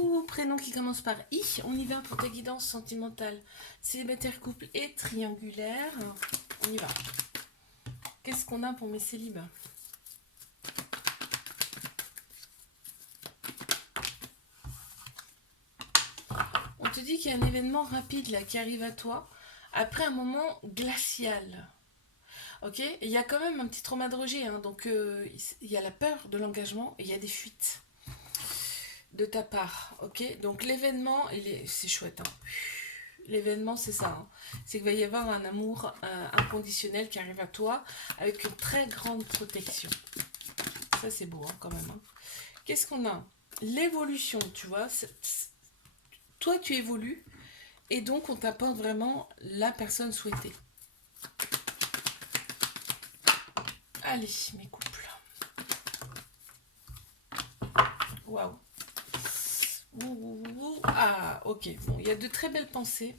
Coucou, prénom qui commence par I, on y va pour ta guidance sentimentale. Célibataire, couple et triangulaire. On y va. Qu'est-ce qu'on a pour mes célibats? On te dit qu'il y a un événement rapide là qui arrive à toi après un moment glacial. Ok. Et il y a quand même un petit trauma de rejet, hein, donc il y a la peur de l'engagement et il y a des fuites de ta part, ok. Donc l'événement, c'est chouette, hein. L'événement, c'est ça, hein. C'est qu'il va y avoir un amour inconditionnel qui arrive à toi avec une très grande protection. Ça, c'est beau, hein, quand même, hein. Qu'est-ce qu'on a? L'évolution, tu vois. Toi, tu évolues et donc on t'apporte vraiment la personne souhaitée. Allez, mes couples. Waouh. Ah, ok. Bon, il y a de très belles pensées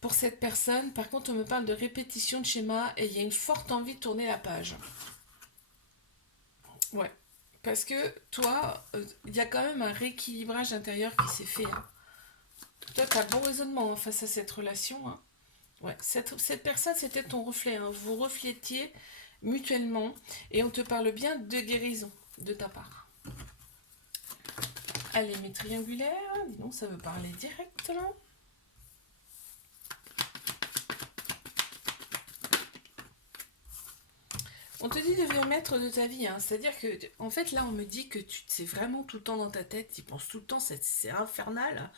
pour cette personne. Par contre, on me parle de répétition de schéma et il y a une forte envie de tourner la page. Ouais. Parce que toi, il y a quand même un rééquilibrage intérieur qui s'est fait, hein. Toi, tu as bon raisonnement, hein, face à cette relation, hein. Ouais. Cette personne, c'était ton reflet, hein. Vous reflétiez mutuellement et on te parle bien de guérison de ta part. Allez, mes triangulaires, dis donc, ça veut parler direct là. On te dit de devenir maître de ta vie, hein. C'est-à-dire que, en fait, là, on me dit que c'est vraiment tout le temps dans ta tête, tu penses tout le temps, c'est infernal.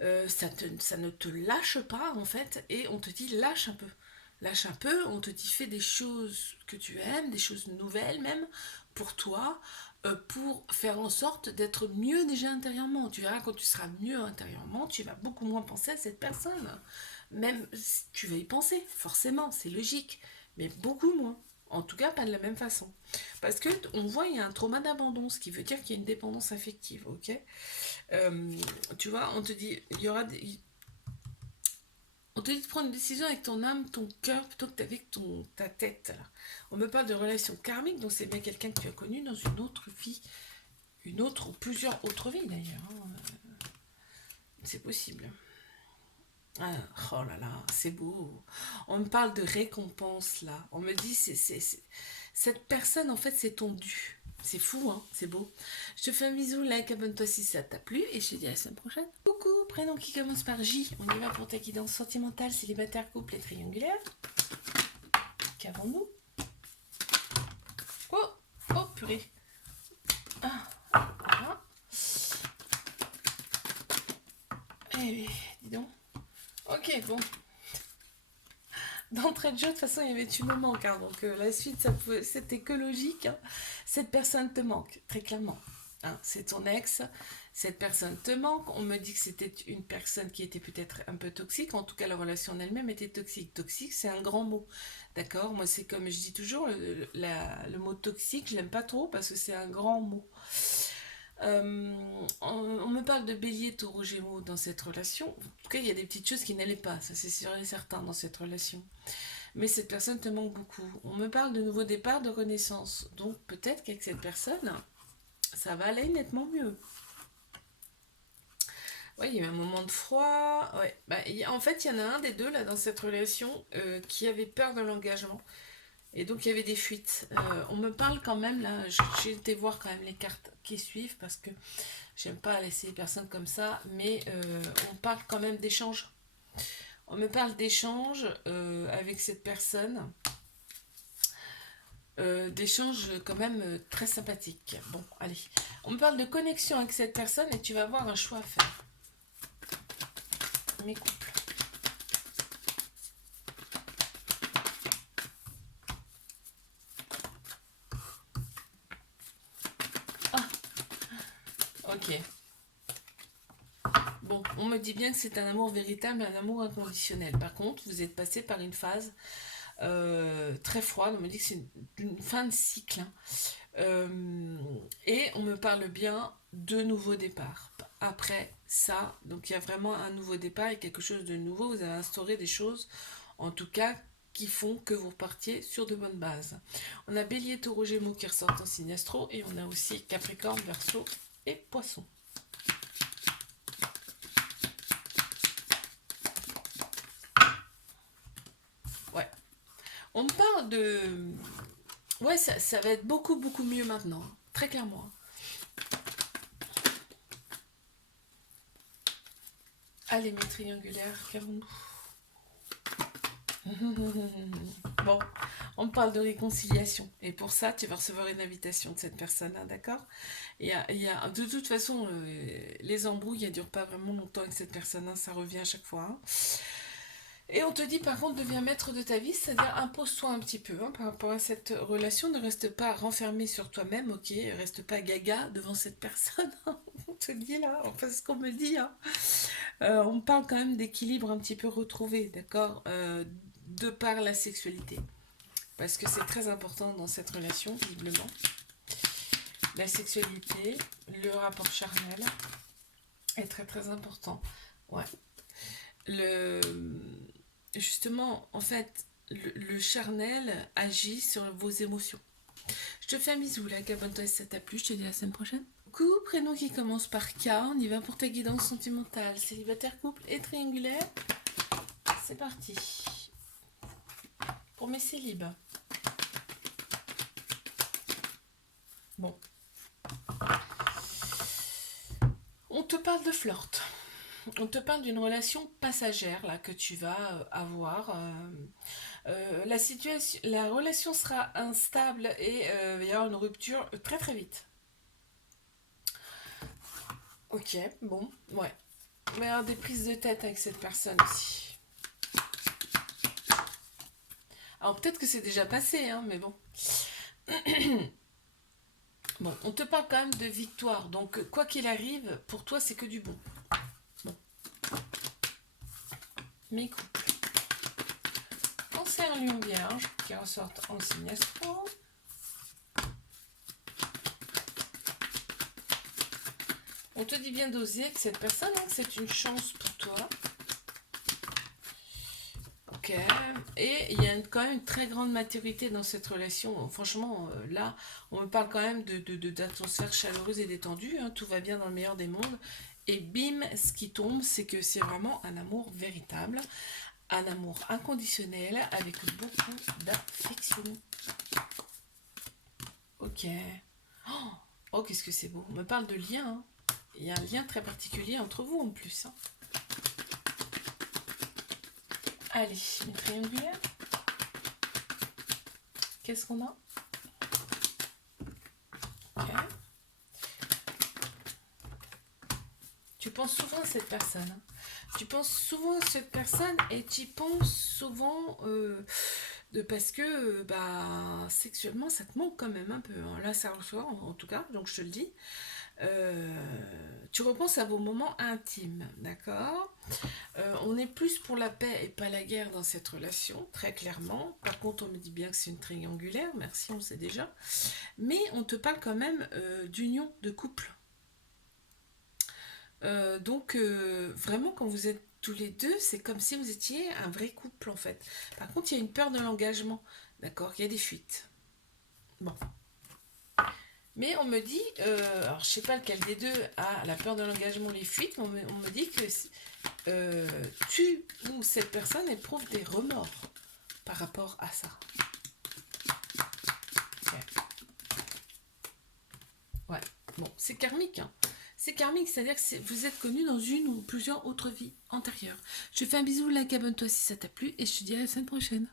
Ça ne te lâche pas, en fait, et on te dit lâche un peu. Lâche un peu, on te dit fais des choses que tu aimes, des choses nouvelles même, pour toi, pour faire en sorte d'être mieux déjà intérieurement. Tu verras, quand tu seras mieux intérieurement, tu vas beaucoup moins penser à cette personne. Même si tu vas y penser, forcément, c'est logique, mais beaucoup moins. En tout cas, pas de la même façon. Parce que on voit, il y a un trauma d'abandon, ce qui veut dire qu'il y a une dépendance affective, ok. Euh, Tu vois, on te dit, on te dit de prendre une décision avec ton âme, ton cœur, plutôt que avec ta tête. Là. On me parle de relations karmiques, donc c'est bien quelqu'un que tu as connu dans une autre vie, une autre ou plusieurs autres vies d'ailleurs, hein. C'est possible. Ah, oh là là, c'est beau. On me parle de récompense là. On me dit, cette personne, en fait, c'est ton dû. C'est fou, hein, c'est beau. Je te fais un bisou, like, abonne-toi si ça t'a plu et je te dis à la semaine prochaine. Coucou, prénom qui commence par J. On y va pour ta guidance sentimentale, célibataire, couple et triangulaire. Qu'avons-nous? Oh, oh purée. Ah, voilà. Eh, dis donc. Ok, bon. D'entrée de jeu, de toute façon, il y avait tu me manques, hein, donc la suite, c'était que logique, hein. Cette personne te manque, très clairement, hein. C'est ton ex, cette personne te manque. On me dit que c'était une personne qui était peut-être un peu toxique, en tout cas la relation en elle-même était toxique. Toxique, c'est un grand mot, d'accord. Moi, c'est comme je dis toujours, le mot toxique, je l'aime pas trop parce que c'est un grand mot. On me parle de bélier, taureau, gémeaux dans cette relation. En tout cas, il y a des petites choses qui n'allaient pas, ça c'est sûr et certain dans cette relation. Mais cette personne te manque beaucoup. On me parle de nouveau départ, de renaissance. Donc peut-être qu'avec cette personne, ça va aller nettement mieux. Oui, il y a eu un moment de froid. Ouais. En fait, il y en a un des deux là dans cette relation qui avait peur de l'engagement. Et donc il y avait des fuites. On me parle quand même, là, j'ai été voir quand même les cartes qui suivent parce que j'aime pas laisser les personnes comme ça, mais on parle quand même d'échanges. On me parle d'échanges avec cette personne. D'échanges quand même très sympathiques. Bon, allez. On me parle de connexion avec cette personne et tu vas avoir un choix à faire. Mes couples. Ah, ok. Bon, on me dit bien que c'est un amour véritable, un amour inconditionnel. Par contre, vous êtes passé par une phase très froide. On me dit que c'est une fin de cycle, hein. Et on me parle bien de nouveau départ. Après ça, donc il y a vraiment un nouveau départ et quelque chose de nouveau. Vous avez instauré des choses, en tout cas, qui font que vous repartiez sur de bonnes bases. On a Bélier, Taureau, Gémeaux qui ressortent en signe astro et on a aussi Capricorne, Verseau et Poisson. On me parle de... Ouais, ça va être beaucoup, beaucoup mieux maintenant. Très clairement. Allez, mes triangulaires, qu'avons-nous? Bon, on me parle de réconciliation. Et pour ça, tu vas recevoir une invitation de cette personne, hein, d'accord? De toute façon, les embrouilles, elles durent pas vraiment longtemps avec cette personne, hein, ça revient à chaque fois, hein. Et on te dit par contre, deviens maître de ta vie, c'est-à-dire impose-toi un petit peu, hein, par rapport à cette relation. Ne reste pas renfermé sur toi-même, ok? Reste pas gaga devant cette personne. On te dit là, enfin ce qu'on me dit, hein. On parle quand même d'équilibre un petit peu retrouvé, d'accord? De par la sexualité. Parce que c'est très important dans cette relation, visiblement. La sexualité, le rapport charnel est très très important. Ouais. Le... Justement, en fait, le charnel agit sur vos émotions. Je te fais un bisou, là, abonne-toi si ça t'a plu, je te dis à la semaine prochaine. Coucou, prénom qui commence par K, on y va pour ta guidance sentimentale, célibataire, couple et triangulaire. C'est parti. Pour mes célibes. Bon. On te parle de flirt. On te parle d'une relation passagère là que tu vas avoir. La relation sera instable et il y aura une rupture très très vite. Ok, bon, ouais. Il va y avoir des prises de tête avec cette personne aussi. Alors peut-être que c'est déjà passé, hein, mais bon. Bon, on te parle quand même de victoire. Donc quoi qu'il arrive, pour toi c'est que du bon. Bon. Mes couples. Cancer, Lion, Vierge, qui ressortent en signe astro. On te dit bien d'oser avec cette personne, hein, c'est une chance pour toi. Ok. Et il y a quand même une très grande maturité dans cette relation. Franchement, là, on me parle quand même d'atmosphère chaleureuse et détendue, hein, tout va bien dans le meilleur des mondes. Et bim, ce qui tombe, c'est que c'est vraiment un amour véritable, un amour inconditionnel avec beaucoup d'affection. Ok. Oh, oh, qu'est-ce que c'est beau. On me parle de lien, hein. Il y a un lien très particulier entre vous en plus, hein. Allez, les triangulaires. Qu'est-ce qu'on a? Ok. Tu penses souvent à cette personne, hein. Tu penses souvent à cette personne et tu y penses souvent parce que sexuellement ça te manque quand même un peu, hein. Là ça ressort en tout cas, donc je te le dis. Tu repenses à vos moments intimes, d'accord? On est plus pour la paix et pas la guerre dans cette relation, très clairement. Par contre, on me dit bien que c'est une triangulaire, merci, on le sait déjà. Mais on te parle quand même d'union, de couple. Donc, vraiment, quand vous êtes tous les deux, c'est comme si vous étiez un vrai couple, en fait. Par contre, il y a une peur de l'engagement, d'accord? Il y a des fuites. Bon. Mais on me dit, alors je sais pas lequel des deux a la peur de l'engagement, les fuites, mais on me dit que tu ou cette personne éprouve des remords par rapport à ça. Ouais, ouais. Bon, c'est karmique, hein. C'est karmique, c'est-à-dire que vous êtes connus dans une ou plusieurs autres vies antérieures. Je te fais un bisou, like, abonne-toi si ça t'a plu, et je te dis à la semaine prochaine.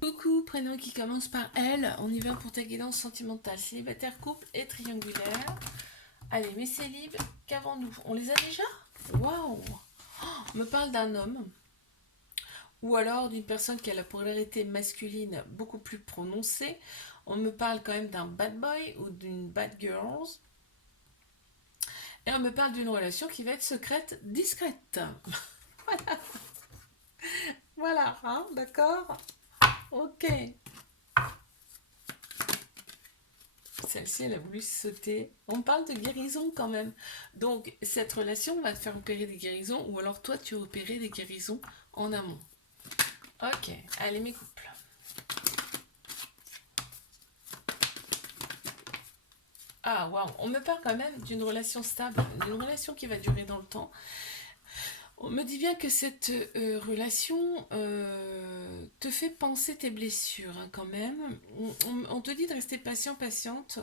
Coucou, prénom qui commence par L, on y va pour ta guidance sentimentale, célibataire, couple et triangulaire. Allez, mes célibes, qu'avons-nous? On les a déjà? Waouh! On me parle d'un homme, ou alors d'une personne qui a la polarité masculine beaucoup plus prononcée. On me parle quand même d'un bad boy ou d'une bad girl. Et on me parle d'une relation qui va être secrète, discrète. Voilà, voilà, hein, d'accord? Ok. Celle-ci, elle a voulu sauter. On parle de guérison quand même. Donc, cette relation va te faire opérer des guérisons, ou alors toi, tu as opéré des guérisons en amont. Ok, allez mes couples. Ah waouh, on me parle quand même d'une relation stable, d'une relation qui va durer dans le temps. On me dit bien que cette relation te fait penser tes blessures hein, quand même. On te dit de rester patient, patiente.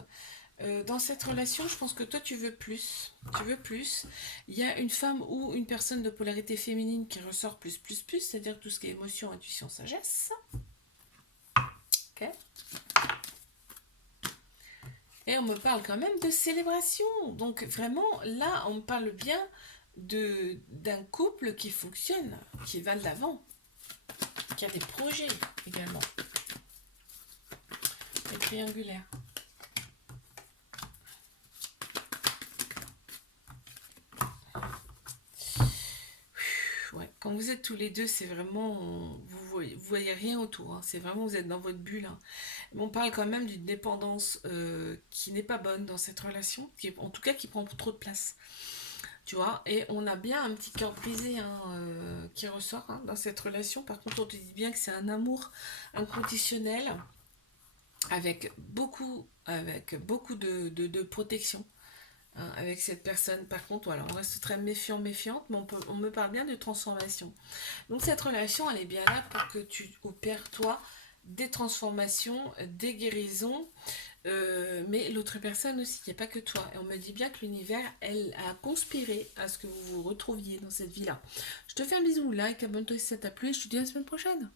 Dans cette relation, je pense que toi tu veux plus. Tu veux plus. Il y a une femme ou une personne de polarité féminine qui ressort plus, plus, plus, c'est-à-dire tout ce qui est émotion, intuition, sagesse. Ok. Et on me parle quand même de célébration. Donc vraiment, là, on me parle bien d'un couple qui fonctionne, qui va de l'avant, qui a des projets également. Et triangulaire. Ouais. Quand vous êtes tous les deux, c'est vraiment. Vous voyez rien autour. Hein. C'est vraiment, vous êtes dans votre bulle. Hein. Mais on parle quand même d'une dépendance qui n'est pas bonne dans cette relation, en tout cas qui prend trop de place. Tu vois, et on a bien un petit cœur brisé hein, qui ressort hein, dans cette relation. Par contre, on te dit bien que c'est un amour inconditionnel avec beaucoup de protection hein, avec cette personne. Par contre, voilà, on reste très méfiant, méfiante, mais on me parle bien de transformation. Donc cette relation, elle est bien là pour que tu opères, toi, des transformations, des guérisons, mais l'autre personne aussi, il n'y a pas que toi. Et on me dit bien que l'univers, elle a conspiré à ce que vous vous retrouviez dans cette vie-là. Je te fais un bisou, like, abonne-toi si ça t'a plu et je te dis à la semaine prochaine.